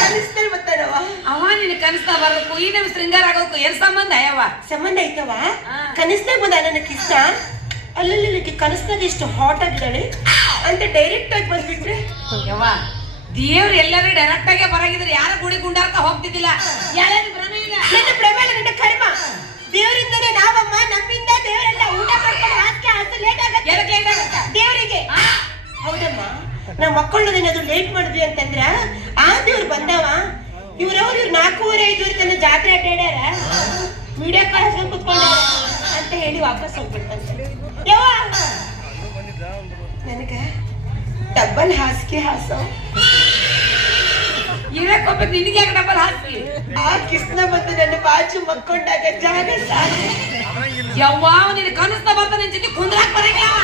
ಕನಸ್ತಲ್ಲಿ ಬರ್ತಾನವ ಅವ ನಿನ್ ಕನಸ್ತಾ ಬರ್ಬೇಕು ಈ ನಮ್ ಶೃಂಗಾರ ಆಗೋಕು ಏನ್ ಸಂಬಂಧ ಯವ್ವ ಸಂಬಂಧ ಐತವ. ಕನಸ್ನಾಗ ಬಂದ ನನ್ನ ಕಿಸ್ತ ಅಲ್ಲಲ್ಲಿ ಕನಸ್ನಾಗ ಇಷ್ಟು ಹಾಟ್ ಆಗಿದ್ದಾಳೆ? ಅಂತ ಡೈರೆಕ್ಟ್ ಆಗಿ ಬಂದ್ಬಿಟ್ರೆ? ಯವ್ವ ದೇವ್ರು ಎಲ್ಲರೂ ಡೈರೆಕ್ಟ್ ಆಗಿ ಬರಾಗಿದ್ರೆ. ಯಾರ ಗುಡಿ ಗುಂಡಾರ್ಕ ಹೋಗ್ತಿದ್ದಿಲ್ಲ. ಯಾರು ಭ್ರಮೆ ಇಲ್ಲ. ನನ್ನ ಪ್ರಮೇಲ ನನ್ನ ಕರ್ಮ. ದೇವರಿಂದನೇ ನಾವಮ್ಮ ನಮ್ಮಿಂದ ದೇವರೆಲ್ಲ ಊಟ ಮಾಡ್ಕೊಂಡು ಹಾಕಿ ಹಸು ಲೇಟ್ ಆಗತ್ತೆ. ಲೇಟ್ ಆಗತ್ತ? ದೇವರಿಗೆ? ಹೌದಮ್ಮ. ನಾ ಮಕ್ಕಳನ್ನ ಏನಾದ್ರು ಲೇಟ್ ಮಾಡಿದ್ವಿ ಅಂತಂದ್ರ ಆ ದೇವ್ರು ಬಂದವ. ಇವ್ರವ್ರು ಇವ್ರು ನಾಲ್ಕೂವರೆ ಐದೂವರೆ ತನ್ನ ಜಾತ್ರೆ ಅಡ್ಡಾಡ್ಯಾರ ವಿಡಿಯೋ ಕಾಲ್ ಹಚ್ಕೊಂಡ್ ಕುತ್ಕೊಂಡ ಅಂತ ಹೇಳಿ ವಾಪಸ್ ಹೋಗ್ಬಿಡ್ತಂತೆ ನನಗ ಡಬ್ಬಲ್ ಹಾಸಿಗೆ ಹಾಸೋ. ಇರಕ್ಕೊಬ್ಬ ನಿನಗೆ ಯಾಕೆ ಡಬಲ್ ಹಾಕಿ ಆ ಕಿಸ್ನ ಬಂದು ನನ್ನ ಬಾಜು ಮಕ್ಕೊಂಡಾಗ ಜಾಗ ಸಾಕು. ಯಾವ ನಿನ್ ಕನಸ್ತಾ ಬರ್ತಾನೆ ನಿನ್ ಜೊತೆ ಕುಂದ್ರಾಕ್ ಬರಂಗಿಲ್ಲ.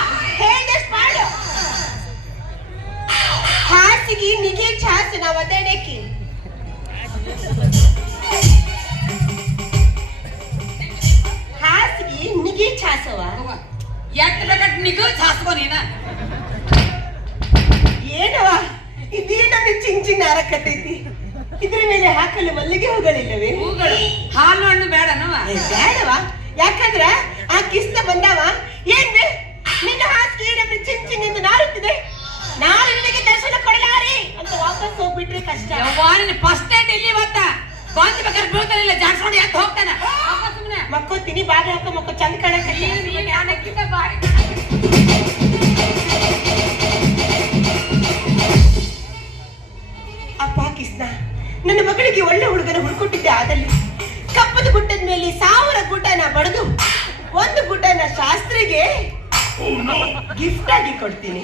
ಎದ್ದು ಹೋಗ್ತಾನ. ಹೋಗ ಸುಮ್ನೆ. ಮಕ್ಕೋತೀನಿ ಬಾಗಿಲು ಹಾಕೋ ಮಕ್ಕೋ ಚಂದ ಕಾಣಕ್ಕೆ ಬಾರಿ. ಅಪ್ಪ ಪಾಕಿಸ್ತಾನ ನನ್ನ ಮಗಳಿಗೆ ಒಳ್ಳೆ ಹುಡುಗನ ಹುಡ್ಕೊಟ್ಟಿದ್ದೆ ಆದಲ್ಲಿ. ಕಪ್ಪದ ಗುಡ್ಡದ ಮೇಲೆ ಸಾವಿರ ಗುಡ್ಡನ ಬಡದು ಒಂದು ಗುಡ್ಡನ ಶಾಸ್ತ್ರಿಗೆ ಗಿಫ್ಟ್ ಆಗಿ ಕೊಡ್ತೀನಿ.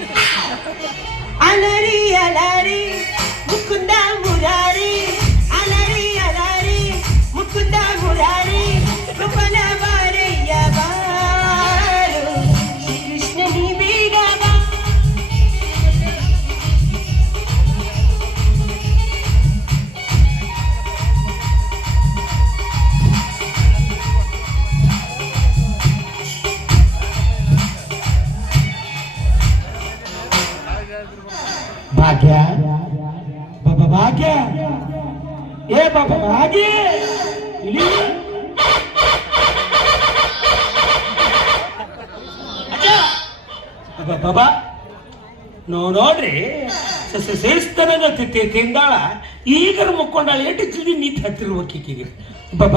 ಅಲರಿ ಅಲರಿ ಮುಕುಂದ ಮುರಾರಿ. ಭಾಗ್ಯ. ಬಾಬಾ ಭಾಗ್ಯ. ಏ ಬಾಬಾ ಭಾಗ್ಯ. ಇಲ್ಲಿ ಬಬ್ಬ ಬಾಬಾ ನೋ ನೋಡ್ರಿ. ಸೇರಿಸ್ತಾನ ತಿಂದಾಳ. ಈಗ ಮುಕ್ಕೊಂಡಾಳ. ಎಷ್ಟು ಜಲ್ದಿ ನೀತ್ ಹತ್ತಿರ್ಬೇಕೀಗ ಬಾ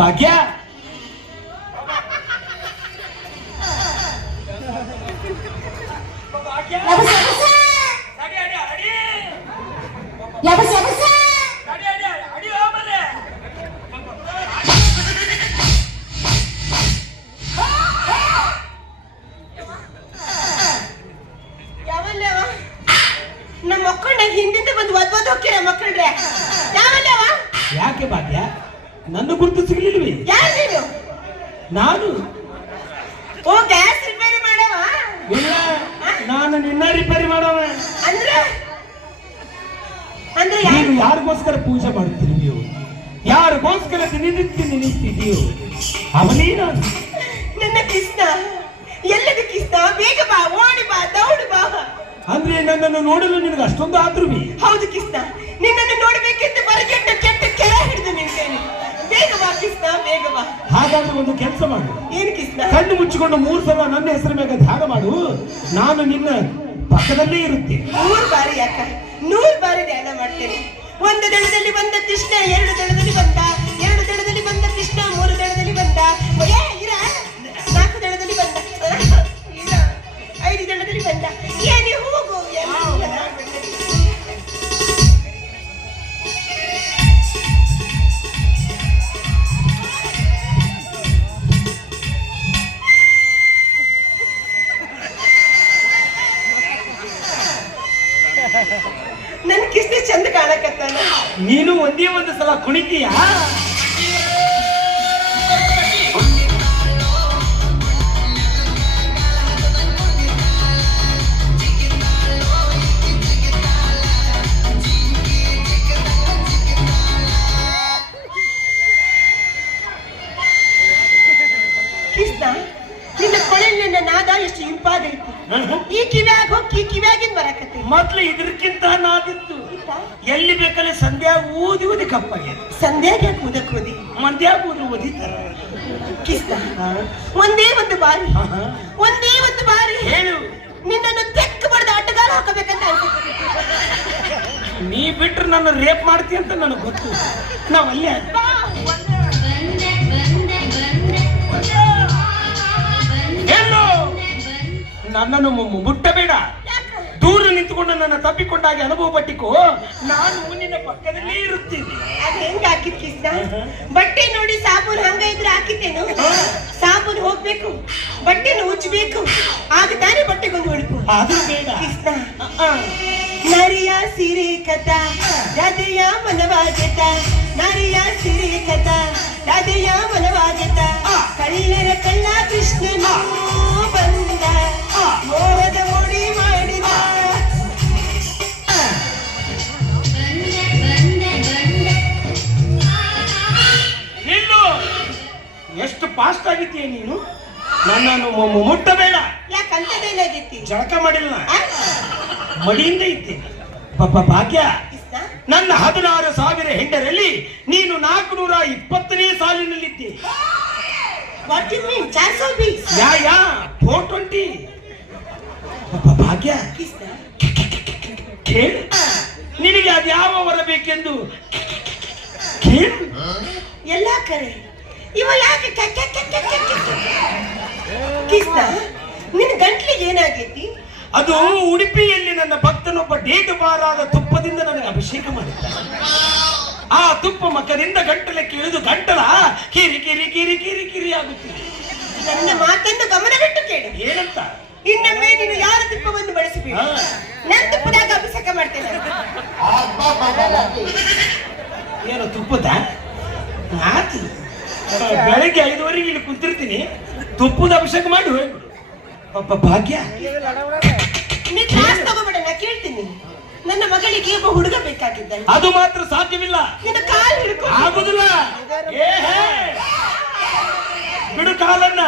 ಯಾಕೆ ಭಾಗ್ಯ? ನನ್ನ ಗುರುತು ಸಿಗ್ಲಿಲ್ವಿ? ಯಾರು ನೀನು ನಾನು. ಓ ಗ್ಯಾಸ್ ರಿಪೇರಿ ಮಾಡವ? ಇಲ್ಲ ನಾನು ನಿನ್ನ ರಿಪೇರಿ ಮಾಡವ. ನೀನು ಅಂದ್ರೆ ನೀವು ಯಾರು ಯಾರಿಗೋಸ್ಕರ ಪೂಜೆ ಮಾಡುತ್ತೀರಿ ನೀವು? ಯಾರಿಗೋಸ್ಕರ ದಿನನಿತ್ಯ ನೆನೆಯುತ್ತಿದ್ದೀಯೋ ಅವನೇ ನಾನು. ನನ್ನ ಕೃಷ್ಣ ಎಲ್ಲದ ಕೃಷ್ಣ ಬೇಗ ಬಾ ಓಡಿ ಬಾ ದೌಡು ಬಾ. ಅಂದ್ರೆ ನನ್ನನ್ನು ನೋಡಲು ನಿನಗೆ ಅಷ್ಟೊಂದು ಆದ್ರೂ ಹೌದು ಕಿಸ್ನ ಒಂದು ಕೆಲಸ ಮಾಡು. ಕಣ್ಣು ಮುಚ್ಚಿಕೊಂಡು ಮೂರು ಸಲ ನನ್ನ ಹೆಸರು ಮೇಲೆ ಧ್ಯಾನ ಮಾಡು. ನಾನು ನಿನ್ನ ಪಕ್ಕದಲ್ಲೇ ಇರುತ್ತೆ. ಮೂರು ಬಾರಿ ಯಾಕ? ನೂರು ಬಾರಿ ಧ್ಯಾನ ಮಾಡ್ತೇನೆ. ಒಂದು ದಳದಲ್ಲಿ ಬಂದ ಕೃಷ್ಣ ಎರಡು ದಳದಲ್ಲಿ ಬಂದ. ಎರಡು ದಳದಲ್ಲಿ ಬಂದ ಕೃಷ್ಣ ಮೂರು ದಳದಲ್ಲಿ ಬಂದ. ಕಪ್ಪಾಗಿದೆ ಸಂಧ್ಯಾಗೆ ಕೂದ ಕೂದಿ. ಮಂದ್ಯಾ ಊದಿ ಓದಿತಾರ ಕಿಸ್ತ. ಒಂದೇ ಒಂದು ಬಾರಿ. ಒಂದೇ ಒಂದು ಬಾರಿ. ಹೇಳು. ನಿನ್ನನ್ನು ತೆಕ್ಕ ಬಡ್ದು ಅಡ್ಡಗಾಲ ಹಾಕಬೇಕಂತ. ನೀ ಬಿಟ್ರೆ ನನ್ನ ರೇಪ್ ಮಾಡ್ತಿ ಅಂತ ನನಗೆ ಗೊತ್ತು. ನಾವು ಅಲ್ಲೇ ನನ್ನನ್ನು ಮುಟ್ಟಬೇಡ. ನಿಂತುಕೊಂಡು ನನ್ನ ತಪ್ಪಿಕೊಂಡಾಗ ಅನುಭವ ಪಟ್ಟಿಕೋ ನಾನು ಮುಂದಿನ ಪಕ್ಕದಲ್ಲೇ ಇರುತ್ತೀನಿ. ಅದು ಹೆಂಗ ಹಾಕಿದ್ ಕಿಸ್ನ ಬಟ್ಟೆ ನೋಡಿ ಸಾಬೂನ್ ಹಂಗ ಇದ್ರೆ ಹಾಕಿದ್ದೇನು ಸಾಬೂನ್ ಹೋಗ್ಬೇಕು ಬಟ್ಟೆನ ಉಜ್ಬೇಕು ಆಗ ತಾನೇ ಬಟ್ಟೆಗೊಂದು ಹೊಳಪು ಆದ್ರೂ ಬೇಡ. ಕೃಷ್ಣ ನರಿಯ ಸಿರಿ ಕಥಾ ರಾಧೆಯ ಮನವಾಗತ ನರಿಯ ಸಿರಿ ಕಥಾ ರಾಧೆಯ ಮನವಾಗತ ಕಳ್ಳರ ಕಲ್ಲ ಕೃಷ್ಣನು ಬಂದ ಮೋಹದ ಎಷ್ಟು ಫಾಸ್ಟ್ ಆಗಿದ್ದೀಯ ನೀನು? ನನ್ನನ್ನು ಮು- ಮುಟ್ಟಬೇಡ. ಯಾಕಂತದೇನಾಗೈತಿ ಜಳಕ ಮಾಡಿಲ್ಲ. ಮಡಿಯಿಂದ ಇದ್ದೆ. ಪಾಪ ಭಾಗ್ಯ ಕೃಷ್ಣ ನನ್ನ ಹದಿನಾರು ಸಾವಿರ ಹೆಂಡರಲ್ಲಿ ನೀನು ನಾಲ್ಕುನೂರ ಇಪ್ಪತ್ತನೇ ಸಾಲಿನಲ್ಲಿದ್ದೆ. ವಾಟ್ ಯು ಮೀನ್ ಚಾರ್ ಸೌ ಬೀಸ್ ಯಾ ಯಾ ಫೋರ್ ಟ್ವೆಂಟಿ ಪಾಪ ಭಾಗ್ಯ ಕೃಷ್ಣ ಕೇಳು. ನಿನಗೆ ಅದು ಯಾವ ವರ ಬೇಕೆಂದು? ಕೇಳು. ಎಲ್ಲ ಕರೆ. ಇವ ಯಾಕೆ ಕ- ಕ- ಕ- ಕ- ಕ- ಕ- ಕ- ಕೃಷ್ಣ ನಿನ್ನ ಗಂಟ್ಲಿಗೆ ಏನಾಗೈತಿ? ಅದು ಉಡುಪಿಯಲ್ಲಿ ನನ್ನ ಭಕ್ತನೊಬ್ಬ ಡೇಟು ಬಾರಾದ ತುಪ್ಪದಿಂದ ನನಗೆ ಅಭಿಷೇಕ ಮಾಡಿದ್ದ. ಆ ತುಪ್ಪ ಮಕ್ಕದಿಂದ ಗಂಟಲಕ್ಕೆ ಕೇಳಿದು ಗಂಟಲ ಕಿರಿ ಕಿರಿ ಕಿರಿ ಕಿರಿ ಕಿರಿ ಆಗುತ್ತಿದೆ. ನನ್ನ ಮಾತನ್ನು ಗಮನವಿಟ್ಟು ಕೇಳಿ. ಏನಂತ? ಇನ್ನೊಮ್ಮೆ ನೀನು ಯಾರ ತುಪ್ಪವನ್ನು ಬಳಸಬೇಕು. ನನ್ನ ತುಪ್ಪದಾಗ ಅಭಿಷೇಕ ಮಾಡ್ತೇನೆ. ಏನು ತುಪ್ಪದ? ಆತು ಬೆಳಗ್ಗೆ ಐದುವರೆಗೆ ಇಲ್ಲಿ ಕುಂತಿರ್ತೀನಿ. ತುಪ್ಪದ ಅಭಿಷೇಕ ಮಾಡಿ ಹೋಗ್ಬಿಡು. ಪಾಪ ಭಾಗ್ಯ. ಕೇಳ್ತೀನಿ. ನನ್ನ ಮಗಳಿಗೆ ಒಬ್ಬ ಹುಡುಗ ಬೇಕಾಗಿದ್ದ ಅದು ಮಾತ್ರ ಸಾಧ್ಯವಿಲ್ಲ. ನಿನ್ನ ಕಾಲು ಹಿಡ್ಕೊ. ಆಗುದಿಲ್ಲ. ಏ ಹೇ. ಬಿಡು ಕಾಲನ್ನ.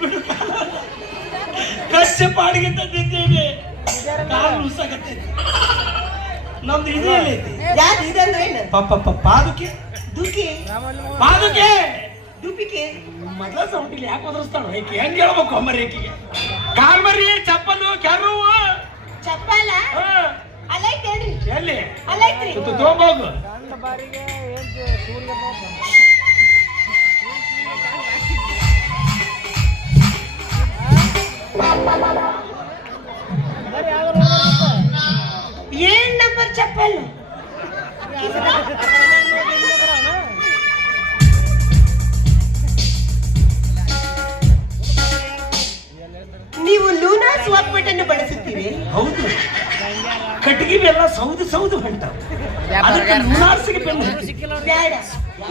ಬಿಡು ಕಾಲನ್ನ. ಕಷ್ಟ ಪಾಡಿಗೆ ತಂದಿದ್ದೇನೆ. ಕಾಲು ಉಸಾಗತ್ತೆ. ನಮ್ದು ಇದೆ ಐತಿ ಯಾರು ಇದೆ ಅಂದ್ರೆ ಪಾಪ ಪಾಪ ಪಾದುಕೆ. ದುಃಖಿ ಪಾದುಕೆ ದುಪಿಕೆ ಮೊದಲ ಸೌಂಡಿಲಿ ಯಾಕೆ ಒದರಿಸ್ತಾಳ ಏಕೆ ಹೆಂಗ್ ಹೇಳ್ಬೇಕು ಅಮ್ಮರಿ ಏಕಿಗೆ ಕಾಲ್ಮರಿ ಚಪ್ಪಲು ಕೆರವು ಚಪ್ಪಲ ಹಾ, ಅಲ್ಲೈತ್ ಹೇಳ್ರಿ ಎಲ್ಲಿ ಅಲ್ಲೈತ್ರಿ ತು- ತಗೊಂಬೋಗು ಏಳ್ ನಂಬರ್ ಚಪ್ಪಲ್ ನೀವು ಲೂನಾ ಸ್ವಾಪ್ ಅನ್ನು ಬಳಸುತ್ತೀರಿ. ಹೌದು. ಕಟ್ಟಿಗೆ ಎಲ್ಲ ಸೌದು ಸೌದು ಹೊಂಟಾವ. ಅದಕ್ಕೆ ಲೂನಾರ್ಸಿಗೆ ಹತ್ತಿ. ಬೇಡ.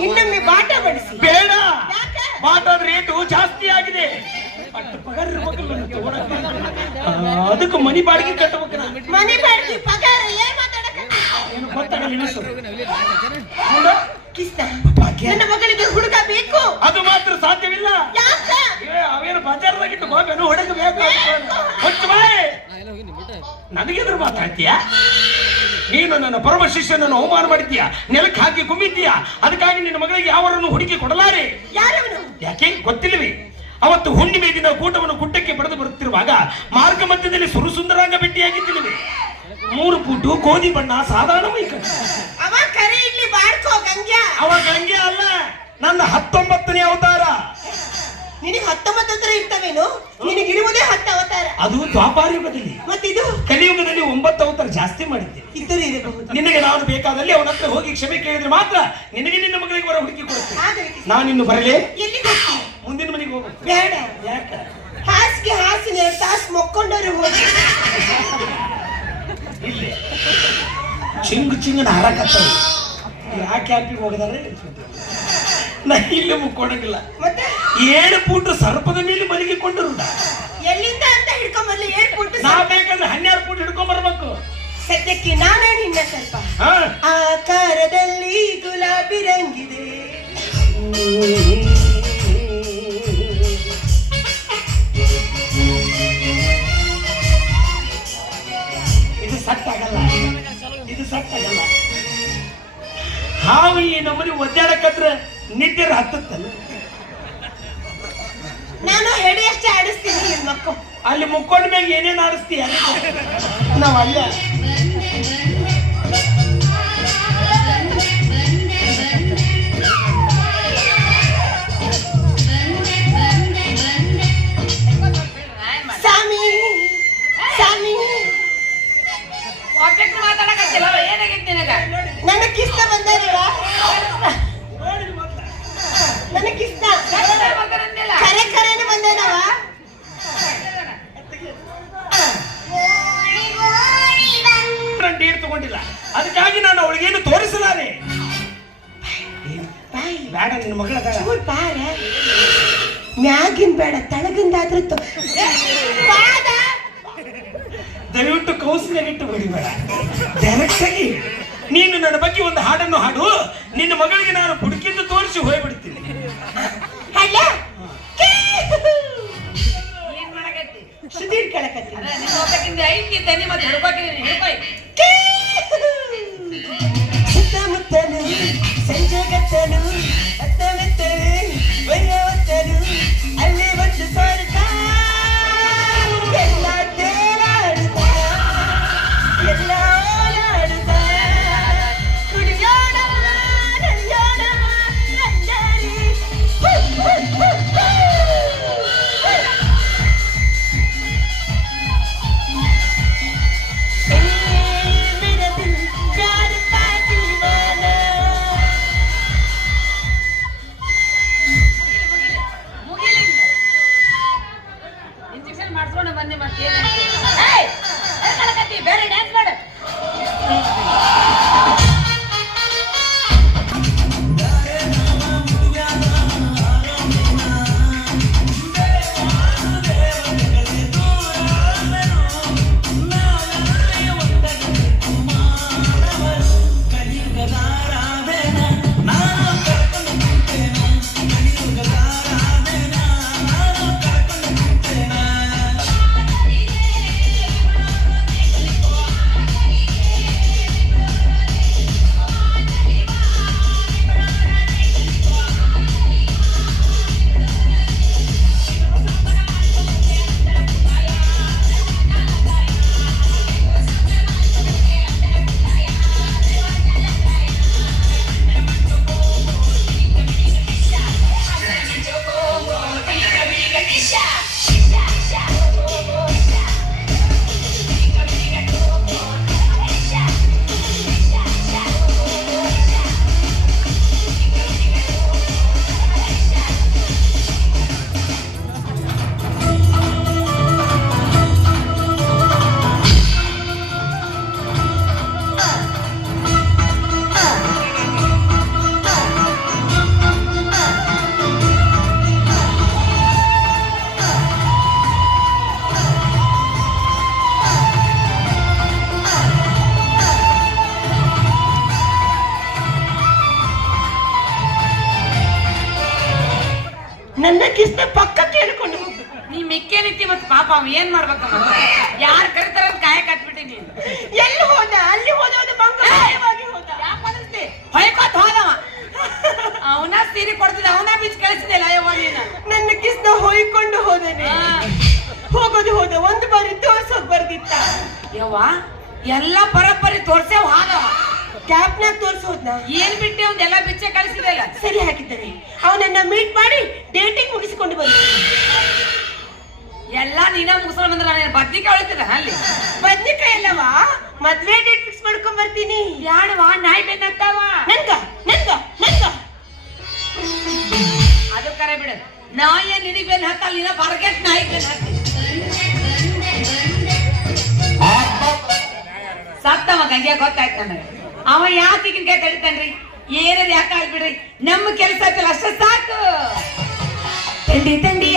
ಇನ್ನೊಮ್ಮೆ ಬಾಟ ಬಳಸಿ ಬೇಡ? ಬಾಟದ ರೇಟು ಜಾಸ್ತಿ ಆಗಿದೆ. ಪಗಾರ ಅದಕ್ಕೆ ಮನಿ ಬಾಡಿಗೆ ಕಟ್ಟಬೇಕು ಮನಿ ಬಾಡಿಗೆ ಪಗಾರ ಏನ್? ಕಿಸ್ತ. ನನ್ನ ಮಗಳಿಗೆ ಹುಡುಗ ಬೇಕು. ಅದು ಮಾತ್ರ ಸಾಧ್ಯವಿಲ್ಲ. ಯಾಕ? ಏ, ಅವೇನು ಬಜಾರ್ದಾಗಿಟ್ಟು ಗೋಬೇನು ಹೊಡೆದು ಬೇಕು ಬಾಯ್. ನನಗೆದ್ರು ಮಾತಾಡ್ತೀಯ? ನೀನು ನನ್ನ ಪರಮ ಶಿಷ್ಯನನ್ನು ಅವಮಾನ ಮಾಡಿದ್ಯಾ ನೆಲಕ್ಕೆ ಹಾಕಿ ಗುಮ್ಮಿದ್ದೀಯ ಅದಕ್ಕಾಗಿ ನಿನ್ನ ಮಗಳಿಗೆ ಯಾವರನ್ನು ಹುಡುಕಿ ಕೊಡಲಾರೆ? ಯಾಕೆ? ಗೊತ್ತಿಲ್ಲವೇ? ಅವತ್ತು ಹುಣ್ಣಿಮೆ ದಿನ ಕೂಟವನ್ನು ಗುಡ್ಡಕ್ಕೆ ಪಡೆದು ಬರುತ್ತಿರುವಾಗ ಮಾರ್ಗ ಮಧ್ಯದಲ್ಲಿ ಸುರುಸುಂದರಾಂಗ ಭೇಟಿಯಾಗಿದ್ದಿಲ್ಲವೇ? ಮೂರು ಪುಟ್ಟು ಗೋಧಿ ಬಣ್ಣ ಸಾಧಾರಣ ಅವ ಕರೆ ಇಲ್ಲಿ ಬಾಡ್ಕೋ ಗಂಗೆ ಅವಾಗ ಗಂಗೆ ಅಲ್ಲ ನನ್ನ ಹತ್ತೊಂಬತ್ತನೇ ಅವತಾರ. ನಿನಗೆ ಹತ್ತೊಂಬತ್ತು ಹತ್ರ ಇರ್ತವೇನು? ನಿನಗಿರುವುದೇ ಹತ್ತು ಅವತಾರ. ಅದು ದ್ವಾಪಾರಯುಗದಲ್ಲಿ ಮತ್ತಿದು? ಕಲಿಯುಗದಲ್ಲಿ ಒಂಬತ್ತು ಅವತಾರ ಜಾಸ್ತಿ ಮಾಡಿದ್ದೆ. ಇದ್ದರೆ ಇರಬಹುದು ನಿನಗೆ ನಾನು ಬೇಕಾದಲ್ಲಿ ಅವನ ಹತ್ರ ಹೋಗಿ ಕ್ಷಮೆ ಕೇಳಿದ್ರೆ ಮಾತ್ರ ನಿನಗೆ ನಿನ್ನ ಮಗಳಿಗೆ ಬರ ಹುಡುಕಿ ಕೊಡ್ತೀನಿ ನಾನು ನಾನಿನ್ನು ಬರಲೇ? ಎಲ್ಲಿ ಮುಂದಿನ ಮನೆಗೆ ಹೋಗು. ಬೇಡ. ಯಾಕ? ಹಾಸಿಗೆ ಹಾಸಿಗೆ ತಾಸು ಮೊಕ್ಕೊಂಡವ್ರು ಹೋಗಿ. ಇಲ್ಲೇ ಚಿಂಗ್ ಚಿಂಗನ ಹಾರಕತ್ತವ ಯಾಕೆ ಕ್ಯಾಂಪಿಗೆ ಹೋಗಿದಾರೆ? ನಾ ಇಲ್ಲಿ ಮುಕ್ಕೊಡಂಗಿಲ್ಲ ಮತ್ತೆ? ಏಳು ಫೂಟ್ ಸರ್ಪದ ಮೇಲೆ ಮಲಗಿಕೊಂಡರು ಎಲ್ಲಿಂದ ಅಂತ ಹಿಡ್ಕೊಂಬರ್ಲಿ? ಹೇಳ್ಬಿಟ್ಟು ನಾ ಬೇಕಂದ್ರೆ ಹನ್ನೆರಡು ಫೂಟ್ ಹಿಡ್ಕೊಂಬರ್ಬೇಕು. ಸದ್ಯಕ್ಕೆ ನಾನೇ ನಿನ್ನ ಸ್ವಲ್ಪ ಆಕಾರದಲ್ಲಿ ಗುಲಾಬಿ ರಂಗಿದೆ. ಮುಕ್ಕೊಂಡ ಏನೇನ್ ಆಡಿಸ್ತೀಯ? ನಾವು ಅಲ್ಲ ಬೇಡ ನಿನ್ನ ಮಗಳ ಚೂರ್ ಬಾರ. ಮ್ಯಾಗಿನ್ ಬೇಡ ತಳಗಿಂದಾದ್ರೂ ತೊ- ಪಾದ ದಯವಿಟ್ಟು ಕೌನ್ಸಿಲಿಂಗ್ ಹೊಡಿಬೇಡ ಡೈರೆಕ್ಟ್ ಆಗಿ ನೀನು ನನ್ನ ಬಗ್ಗೆ ಒಂದು ಹಾಡನ್ನು ಹಾಡು. ನಿನ್ನ ಮಗಳಿಗೆ ನಾನು ಹುಡುಕಿದ್ದು ತೋರಿಸಿ ಹೋಗ್ಬಿಡ್ತೀನಿ. ಅಲ್ಲ? ಏನ್ ಮಾಡಕತ್ತಿ? ಸುಧೀರ್ ಕೇಳಕತ್ತೀನಿ ಮತ್ತೆ ಹಿಡ್ಕೊತೀನಿ ಹಿಡ್ಕೊಯ್ ನನ್ನ ಕಿಸ್ನ ಪಕ್ಕ ಕೇಳ್ಕೊಂಡು ಹೋಗು ನೀ ಮಿಕ್ಕೇ ರೀತಿ ಮತ್ತೆ ಪಾಪ ಅವ ಏನ್ ಮಾಡ್ಬೇಕು ಯಾರು ಕರಿತಾರ ಅಂತ ಕಾಯ ಕಟ್ಬಿಟ್ಟಿ ನೀನು. ಎಲ್ಲಿ ಹೋದ? ಅಲ್ಲಿ ಹೋದ ಒಂದು ಮಂಗಳವಾಗಿ ಹೋದ. ಯಾಕೆ ಹೊಯ್ಕೊತ್ ಹೋದವ. ಅವನ ಸೀರೆ ಕೊಡ್ತಿದ್ದ ಅವನ ಬೀಚ್ ಕಳಿಸಿದೆಲ್ಲ ಯವ್ವ ನೀನು. ನನ್ನ ಕಿಸ್ನ ಹೊಯ್ಕೊಂಡು ಹೋದನೆ. ಹೋಗೋದು ಹೋದ ಒಂದು ಬಾರಿ ತೋರ್ಸೋಕ್ ಬರ್ದಿತ್ತ. ಯವ್ವ ಎಲ್ಲ ಪರಪರಿ ತೋರ್ಸೇವ್ ಹಾದವ ಕ್ಯಾಬ್ನಾಗ ತೋರ್ಸೋದ್ನ? ಏನ್ ಬಿಟ್ಟೆ ಅವ್ನೆಲ್ಲ ಬಿಚ್ಚೆ ಕಳಿಸಿದೆಲ್ಲ ಸರಿ ಹಾಕಿದ್ದಾನೆ ಅವನನ್ನ ಮೀಟ್ ಮಾಡಿ ಬಂದ್ರ ನಾನು ಬದ್ನಿಕಾಯಿ ಉಳಿತಿದ ಅಲ್ಲಿ? ಬದ್ನಿಕಾಯಿ ಅಲ್ಲವಾ? ಮದ್ವೆ ಡೇಟ್ ಫಿಕ್ಸ್ ಮಾಡ್ಕೊಂಡ್ ಬರ್ತೀನಿ. ಯಾಡವ ನಾಯಿ ಬೆನ್ನತ್ತಾವ? ನನ್ಗ ನನ್ಗ ನನ್ಗ. ಅದು ಕರೆ ಬಿಡು. ನಾಯಿ ನಿನಗ್ ಬೆನ್ ಹತ್ತಲ್ಲ ನೀನ ಬರ್ಗೆಟ್ ನಾಯಿ ಬೆನ್ ಹತ್ತಿ. ಸತ್ತವ ಗಂಗೆ ಗೊತ್ತಾಯ್ತು ನನಗೆ. ಅವ ಯಾಕೆ ಈಗಿನ ತಡಿತಾನ್ರಿ? ಏನಾರ ಯಾಕೆ ಆಗ್ಬಿಡ್ರಿ? ನಮ್ಮ ಕೆಲಸ ಅಷ್ಟೇ ಸಾಕು. ತಂಡಿ ತಂಡಿ.